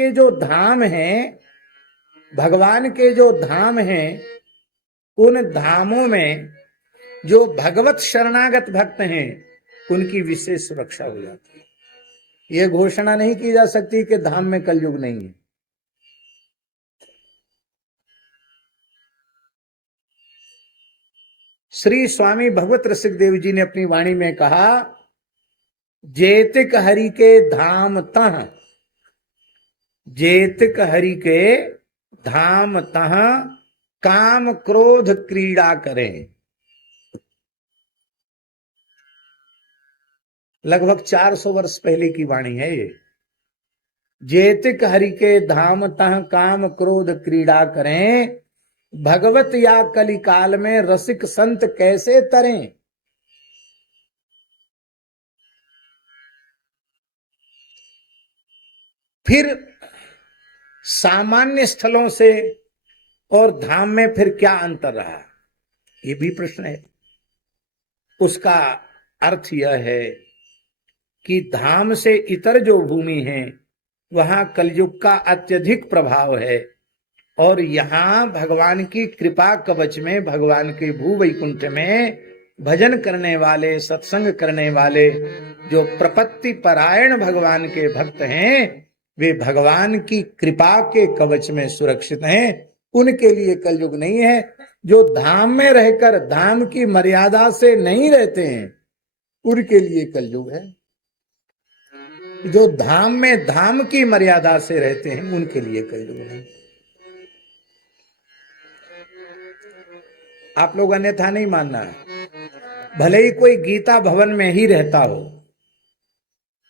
के जो धाम हैं, भगवान के जो धाम हैं, उन धामों में जो भगवत शरणागत भक्त हैं उनकी विशेष सुरक्षा हो जाती है। यह घोषणा नहीं की जा सकती कि धाम में कलयुग नहीं है। श्री स्वामी भगवत रसिक देव जी ने अपनी वाणी में कहा, जेतिक हरि के धाम तह, जेतिक हरि के धाम तह काम क्रोध क्रीड़ा करें। लगभग 400 वर्ष पहले की वाणी है ये। जेतिक हरि के धाम तह काम क्रोध क्रीड़ा करें, भगवत या कलिकाल में रसिक संत कैसे तरें। फिर सामान्य स्थलों से और धाम में फिर क्या अंतर रहा, ये भी प्रश्न है। उसका अर्थ यह है कि धाम से इतर जो भूमि है वहां कलयुग का अत्यधिक प्रभाव है, और यहां भगवान की कृपा कवच में, भगवान के भू वैकुंठ में भजन करने वाले, सत्संग करने वाले जो प्रपत्ति परायण भगवान के भक्त हैं, वे भगवान की कृपा के कवच में सुरक्षित हैं। उनके लिए कलयुग नहीं है। जो धाम में रहकर धाम की मर्यादा से नहीं रहते हैं उनके लिए कलयुग है। जो धाम में धाम की मर्यादा से रहते हैं उनके लिए कलयुग नहीं। आप लोग अन्यथा नहीं मानना है। भले ही कोई गीता भवन में ही रहता हो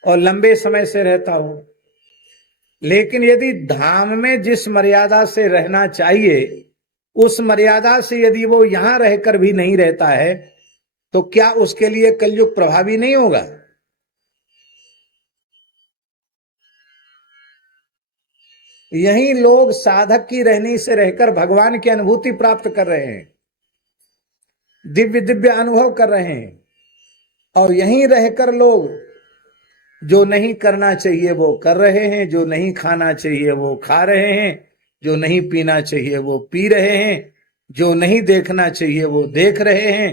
और लंबे समय से रहता हो, लेकिन यदि धाम में जिस मर्यादा से रहना चाहिए उस मर्यादा से यदि वो यहां रहकर भी नहीं रहता है तो क्या उसके लिए कलयुग प्रभावी नहीं होगा? यही लोग साधक की रहनी से रहकर भगवान की अनुभूति प्राप्त कर रहे हैं, दिव्य दिव्य अनुभव कर रहे हैं, और यहीं रहकर लोग जो नहीं करना चाहिए वो कर रहे हैं, जो नहीं खाना चाहिए वो खा रहे हैं, जो नहीं पीना चाहिए वो पी रहे हैं, जो नहीं देखना चाहिए वो देख रहे हैं।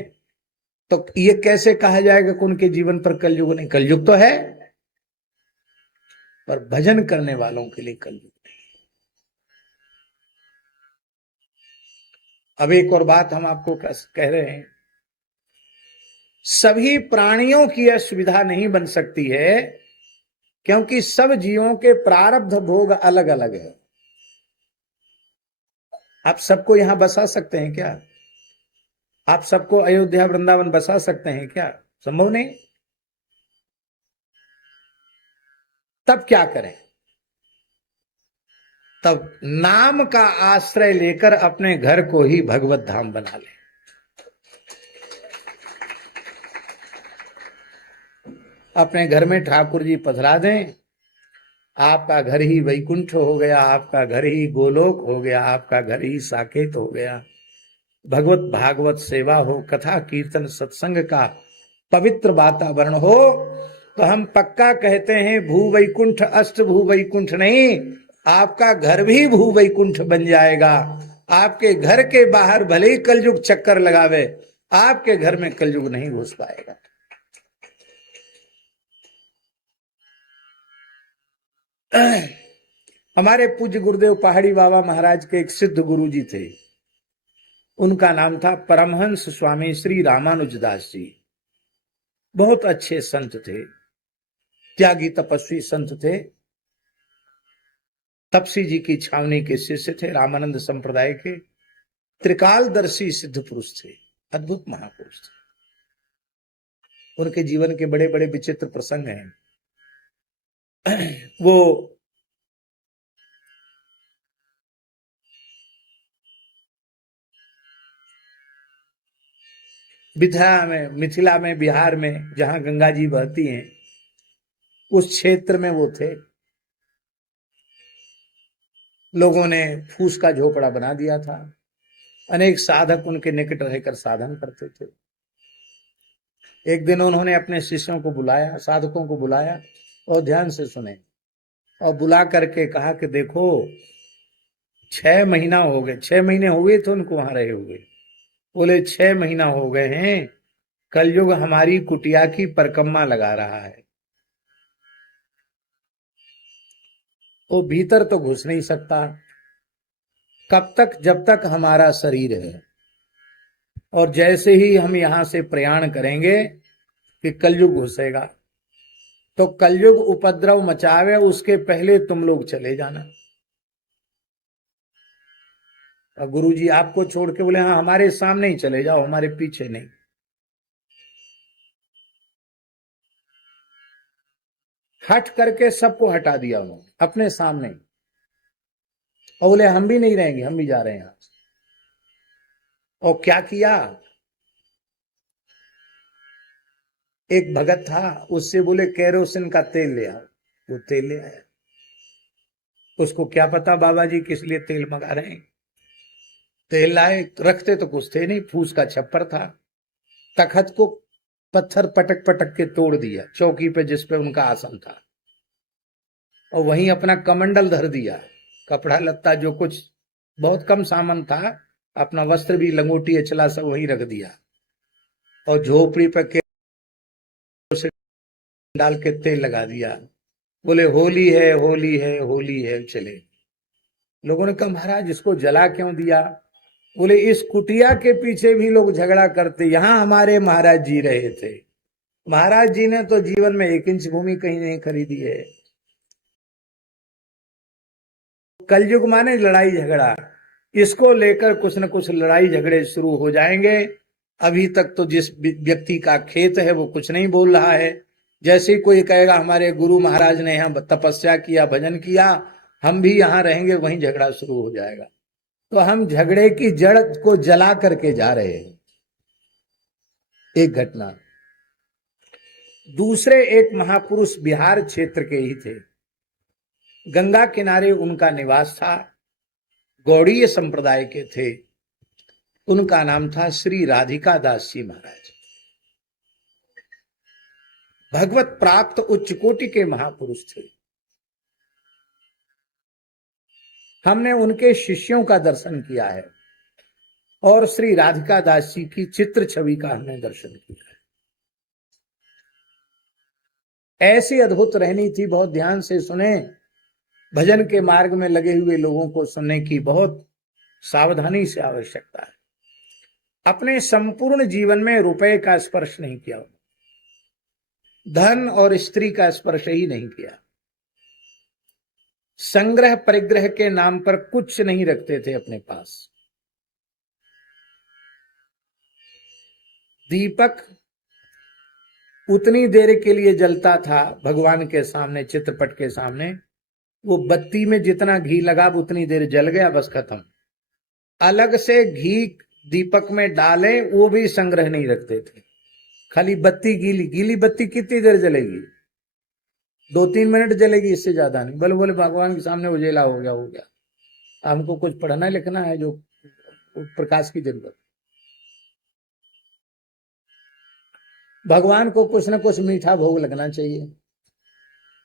तो ये कैसे कहा जाएगा कि उनके जीवन पर कलयुग नहीं? कलयुग तो है, पर भजन करने वालों के लिए कलयुग नहीं। अब एक और बात हम आपको कह रहे हैं, सभी प्राणियों की यह सुविधा नहीं बन सकती है, क्योंकि सब जीवों के प्रारब्ध भोग अलग अलग है। आप सबको यहां बसा सकते हैं क्या? आप सबको अयोध्या वृंदावन बसा सकते हैं क्या? संभव नहीं। तब क्या करें? तब नाम का आश्रय लेकर अपने घर को ही भगवत धाम बना लें। अपने घर में ठाकुर जी पधरा दें, आपका घर ही वैकुंठ हो गया, आपका घर ही गोलोक हो गया, आपका घर ही साकेत हो गया। भगवत भागवत सेवा हो, कथा कीर्तन सत्संग का पवित्र वातावरण हो, तो हम पक्का कहते हैं भू वैकुंठ अष्ट भू वैकुंठ नहीं, आपका घर भी भू वैकुंठ बन जाएगा। आपके घर के बाहर भले ही कलयुग चक्कर लगावे, आपके घर में कलयुग नहीं घुस पाएगा। हमारे पूज्य गुरुदेव पहाड़ी बाबा महाराज के एक सिद्ध गुरु जी थे, उनका नाम था परमहंस स्वामी श्री रामानुजदास जी। बहुत अच्छे संत थे, त्यागी तपस्वी संत थे, तपसी जी की छावनी के शिष्य थे, रामानंद संप्रदाय के त्रिकालदर्शी सिद्ध पुरुष थे, अद्भुत महापुरुष थे। उनके जीवन के बड़े बड़े विचित्र प्रसंग हैं। वो मिथिला में बिहार में जहां गंगा जी बहती हैं उस क्षेत्र में वो थे। लोगों ने फूस का झोपड़ा बना दिया था, अनेक साधक उनके निकट रहकर साधन करते थे। एक दिन उन्होंने अपने शिष्यों को बुलाया, साधकों को बुलाया, और ध्यान से सुने। और बुला करके कहा कि देखो 6 महीना हो गए, 6 महीने हुए थे उनको वहां रहे हुए। बोले 6 महीना हो गए हैं, कलयुग हमारी कुटिया की परिक्रमा लगा रहा है। वो भीतर तो घुस नहीं सकता। कब तक? जब तक हमारा शरीर है। और जैसे ही हम यहां से प्रयाण करेंगे कि कलयुग घुसेगा, तो कलयुग उपद्रव मचावे उसके पहले तुम लोग चले जाना। और गुरु जी आपको छोड़ के बोले हाँ हमारे सामने ही चले जाओ, हमारे पीछे नहीं। हट करके सबको हटा दिया उन्होंने अपने सामने। और बोले हम भी नहीं रहेंगे, हम भी जा रहे हैं यहां से। और क्या किया? एक भगत था, उससे बोले केरोसिन का तेल ले आओ। वो तेल ले आया। उसको क्या पता बाबा जी किस लिए तेल मंगा रहे हैं। तेल लाए, रखते तो कुछ थे नहीं, फूस का छप्पर था। तखत को पत्थर पटक पटक के तोड़ दिया चौकी पे जिस पे उनका आसन था, और वहीं अपना कमंडल धर दिया। कपड़ा लत्ता जो कुछ बहुत कम सामान था, अपना वस्त्र भी लंगोटी अचला सब वहीं रख दिया। और झोपड़ी पे के डाल के तेल लगा दिया। बोले होली है, होली है, होली है, चले। लोगों ने कहा महाराज इसको जला क्यों दिया? बोले इस कुटिया के पीछे भी लोग झगड़ा करते, यहां हमारे महाराज जी रहे थे। महाराज जी ने तो जीवन में 1 इंच भूमि कहीं नहीं खरीदी है। कलयुग माने लड़ाई झगड़ा, इसको लेकर कुछ न कुछ लड़ाई झगड़े शुरू हो जाएंगे। अभी तक तो जिस व्यक्ति का खेत है वो कुछ नहीं बोल रहा है। जैसे ही कोई कहेगा हमारे गुरु महाराज ने यहाँ तपस्या किया, भजन किया, हम भी यहाँ रहेंगे, वहीं झगड़ा शुरू हो जाएगा। तो हम झगड़े की जड़ को जला करके जा रहे हैं। एक घटना। दूसरे एक महापुरुष बिहार क्षेत्र के ही थे। गंगा किनारे उनका निवास था। गौड़ीय संप्रदाय के थे। उनका नाम था श्री राधिका दास जी महाराज। भगवत प्राप्त उच्च कोटि के महापुरुष थे। हमने उनके शिष्यों का दर्शन किया है और श्री राधिका दास जी की चित्र छवि का हमने दर्शन किया है। ऐसी अद्भुत रहनी थी। बहुत ध्यान से सुने। भजन के मार्ग में लगे हुए लोगों को सुनने की बहुत सावधानी से आवश्यकता है। अपने संपूर्ण जीवन में रुपए का स्पर्श नहीं किया, धन और स्त्री का स्पर्श ही नहीं किया। संग्रह परिग्रह के नाम पर कुछ नहीं रखते थे अपने पास। दीपक उतनी देर के लिए जलता था भगवान के सामने, चित्रपट के सामने। वो बत्ती में जितना घी लगा उतनी देर जल गया, बस खत्म। अलग से घी दीपक में डाले वो भी संग्रह नहीं रखते थे। खाली बत्ती गीली, गीली बत्ती कितनी देर जलेगी? 2-3 मिनट जलेगी, इससे ज्यादा नहीं। बोले बोले भगवान के सामने उजेला हो गया, हो गया। हमको कुछ पढ़ना लिखना है जो प्रकाश की जरूरत। भगवान को कुछ न कुछ मीठा भोग लगना चाहिए।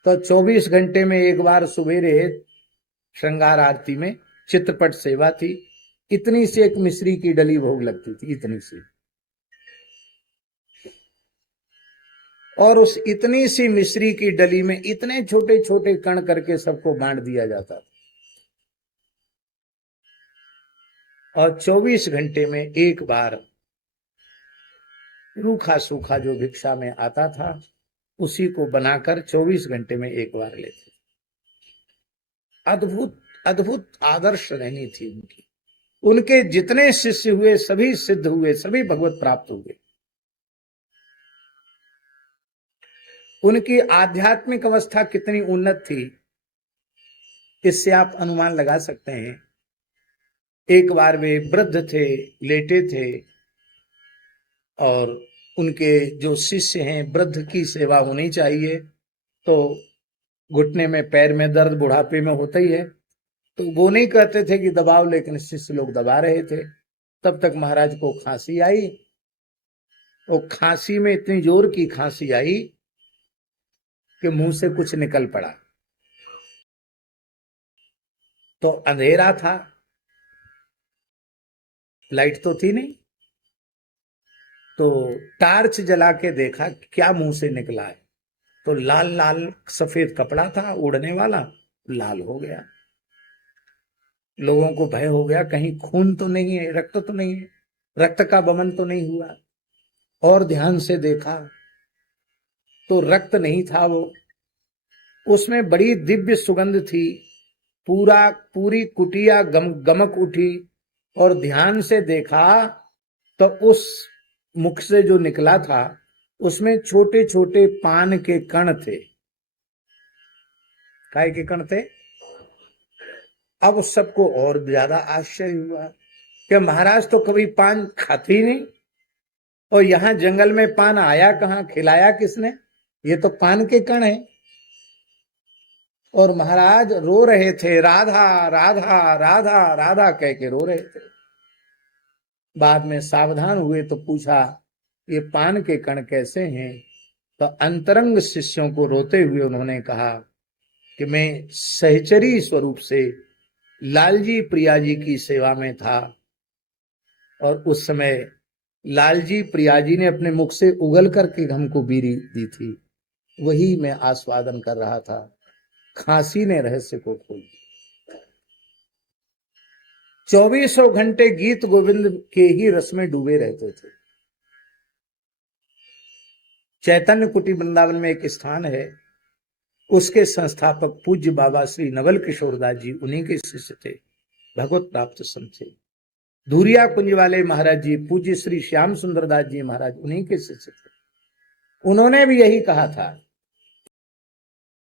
तो 24 घंटे में एक बार सवेरे श्रृंगार आरती में चित्रपट सेवा थी। इतनी सी एक मिश्री की डली भोग लगती थी, इतनी सी। और उस इतनी सी मिश्री की डली में इतने छोटे छोटे कण करके सबको बांट दिया जाता था। और 24 घंटे में एक बार रूखा सूखा जो भिक्षा में आता था उसी को बनाकर 24 घंटे में एक बार लेते। अद्भुत अद्भुत आदर्श रहनी थी उनकी। उनके जितने शिष्य हुए सभी सिद्ध हुए, सभी भगवत प्राप्त हुए। उनकी आध्यात्मिक अवस्था कितनी उन्नत थी इससे आप अनुमान लगा सकते हैं। एक बार वे वृद्ध थे, लेटे थे, और उनके जो शिष्य हैं, वृद्ध की सेवा होनी चाहिए, तो घुटने में पैर में दर्द बुढ़ापे में होता ही है, तो वो नहीं कहते थे कि दबाव, लेकिन शिष्य लोग दबा रहे थे। तब तक महाराज को खांसी आई। और खांसी में इतनी जोर की खांसी आई कि मुंह से कुछ निकल पड़ा। तो अंधेरा था, लाइट तो थी नहीं, तो टार्च जला के देखा क्या मुंह से निकला है, तो लाल लाल सफेद कपड़ा था उड़ने वाला, लाल हो गया। लोगों को भय हो गया, कहीं खून तो नहीं है, रक्त तो नहीं है, रक्त का बमन तो नहीं हुआ। और ध्यान से देखा तो रक्त नहीं था, वो उसमें बड़ी दिव्य सुगंध थी, पूरी कुटिया गमक उठी। और ध्यान से देखा तो उस मुख से जो निकला था उसमें छोटे छोटे पान के कण थे। काय के कण थे? अब सबको और ज्यादा आश्चर्य हुआ कि महाराज तो कभी पान खाते ही नहीं, और यहां जंगल में पान आया कहां, खिलाया किसने? ये तो पान के कण है। और महाराज रो रहे थे, राधा राधा राधा राधा कह के रो रहे थे। बाद में सावधान हुए तो पूछा ये पान के कण कैसे हैं? तो अंतरंग शिष्यों को रोते हुए उन्होंने कहा कि मैं सहचरी स्वरूप से लालजी प्रिया जी की सेवा में था, और उस समय लालजी प्रिया जी ने अपने मुख से उगल करके हमको बीड़ी दी थी, वही मैं आस्वादन कर रहा था। खांसी ने रहस्य को खोल दिया। 2400 घंटे गीत गोविंद के ही रस में डूबे रहते थे। चैतन्य कुटी वृंदावन में एक स्थान है, उसके संस्थापक पूज्य बाबा श्री नवल किशोर दास जी उन्हीं के शिष्य थे, भगवत प्राप्त संत थे। धूरिया कुंज वाले महाराज जी पूज्य श्री श्याम सुंदर दास जी महाराज उन्हीं के शिष्य थे। उन्होंने भी यही कहा था,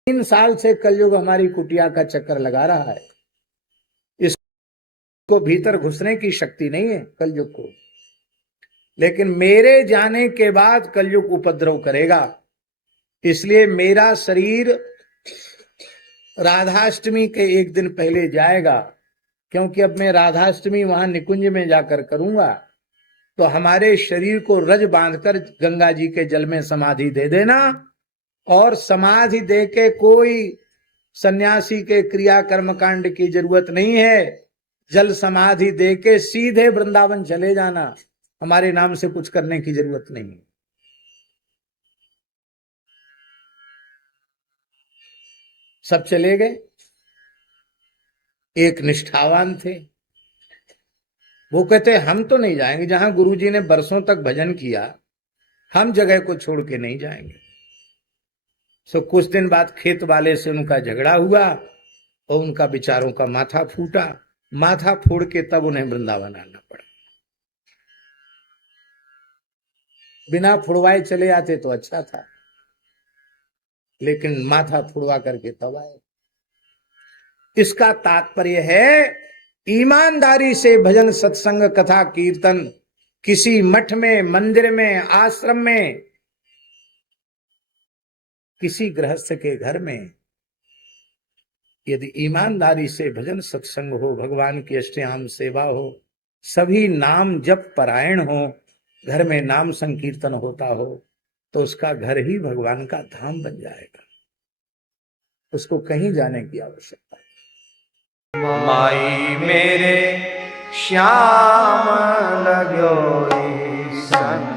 3 साल से कलयुग हमारी कुटिया का चक्कर लगा रहा है, इसको भीतर घुसने की शक्ति नहीं है कलयुग को, लेकिन मेरे जाने के बाद कलयुग उपद्रव करेगा। इसलिए मेरा शरीर राधाष्टमी के एक दिन पहले जाएगा, क्योंकि अब मैं राधाष्टमी वहां निकुंज में जाकर करूंगा, तो हमारे शरीर को रज बांधकर गंगा जी के जल में समाधि दे देना, और समाधि दे के कोई सन्यासी के क्रिया कर्म कांड की जरूरत नहीं है, जल समाधि दे के सीधे वृंदावन चले जाना, हमारे नाम से कुछ करने की जरूरत नहीं। सब चले गए। एक निष्ठावान थे, वो कहते हम तो नहीं जाएंगे, जहां गुरुजी ने बरसों तक भजन किया हम जगह को छोड़ के नहीं जाएंगे। सो कुछ दिन बाद खेत वाले से उनका झगड़ा हुआ और उनका विचारों का माथा फूटा। माथा फोड़ के तब उन्हें वृंदावन आना पड़ा। बिना फुड़वाए चले आते तो अच्छा था, लेकिन माथा फुड़वा करके तब आए। इसका तात्पर्य है ईमानदारी से भजन सत्संग कथा कीर्तन किसी मठ में, मंदिर में, आश्रम में, किसी गृहस्थ के घर में यदि ईमानदारी से भजन सत्संग हो, भगवान की अष्टयाम सेवा हो, सभी नाम जप परायण हो, घर में नाम संकीर्तन होता हो, तो उसका घर ही भगवान का धाम बन जाएगा। उसको कहीं जाने की आवश्यकता नहीं। माई मेरे श्याम लगो संग